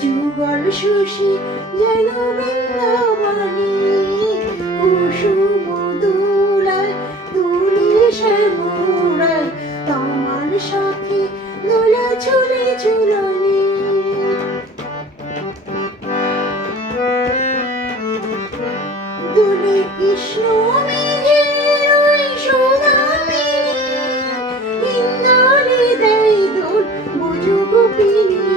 যুগল শশী যেন বৃন্দাবনী কুসুম দোলায় দুলি শ্যামরায় তোমার সাথে দোলা চলে চুলনি দুলি কৃষ্ণ মেঘের ওই সুদামিনী ইন্দ্রাণী দেয় দোল বোঝো গোপিনী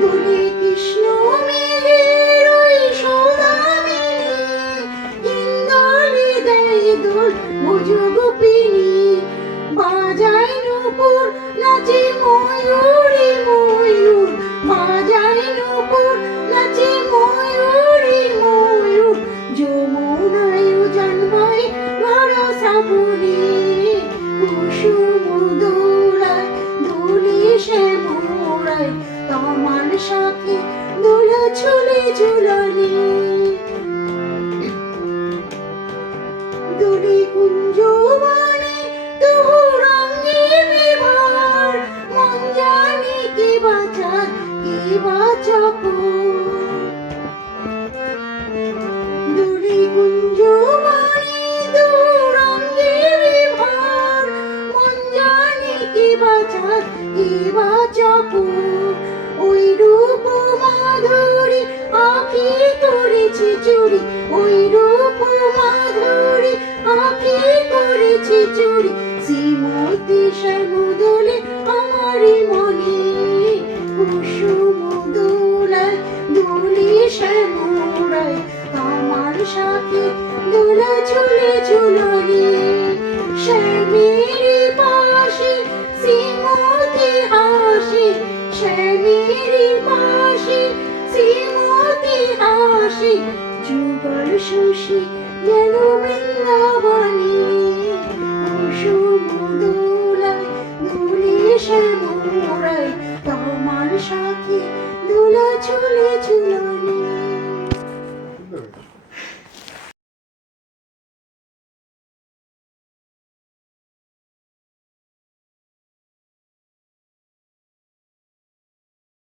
দুলি কৃষ্ণ মেঘের ওই সুদামিনী ইন্দ্রাণী দেয় দোল বোঝো গোপিনী বাজায় নূপুর নাচে ময়ূরী ময়ূর বাজায় নূপুর নাচে ময়ূরী ময়ূর যমুনায় জানবাই ভরা শ্রাবণী কুসুম দোলায় দুলি শ্যামরায় তোমার সাথে দোলা চলে ঝুলনি দুলি কুঞ্জবনে তোরঙ্গে বিভার মন জানে কি বাঁচার কি বাঁচাব দুলি কুঞ্জবনে তোরঙ্গে বিভার মন জানে কি বাঁচার কি বাঁচাব ওই রূপ মাধুরী আঁখি করেছি চুরি ওই রূপ মাধুরী আঁখি করেছি চুরি শ্রীমতী শ্যামদোলে আমারই মনে কুসুম দোলায় দুলি শ্যামরায় তোমার সাথে দোলা চলে ঝুলনি শ্যামেরই পাশে শ্রীমতী হাসে শ্যামেরই পাশে শ্রীমতী হাসে যুগল শশী যেন বৃন্দাবনী কুসুম দোলায় দুলি শ্যামরায় তোমার সাথে দোলা চলে ঝুলনি।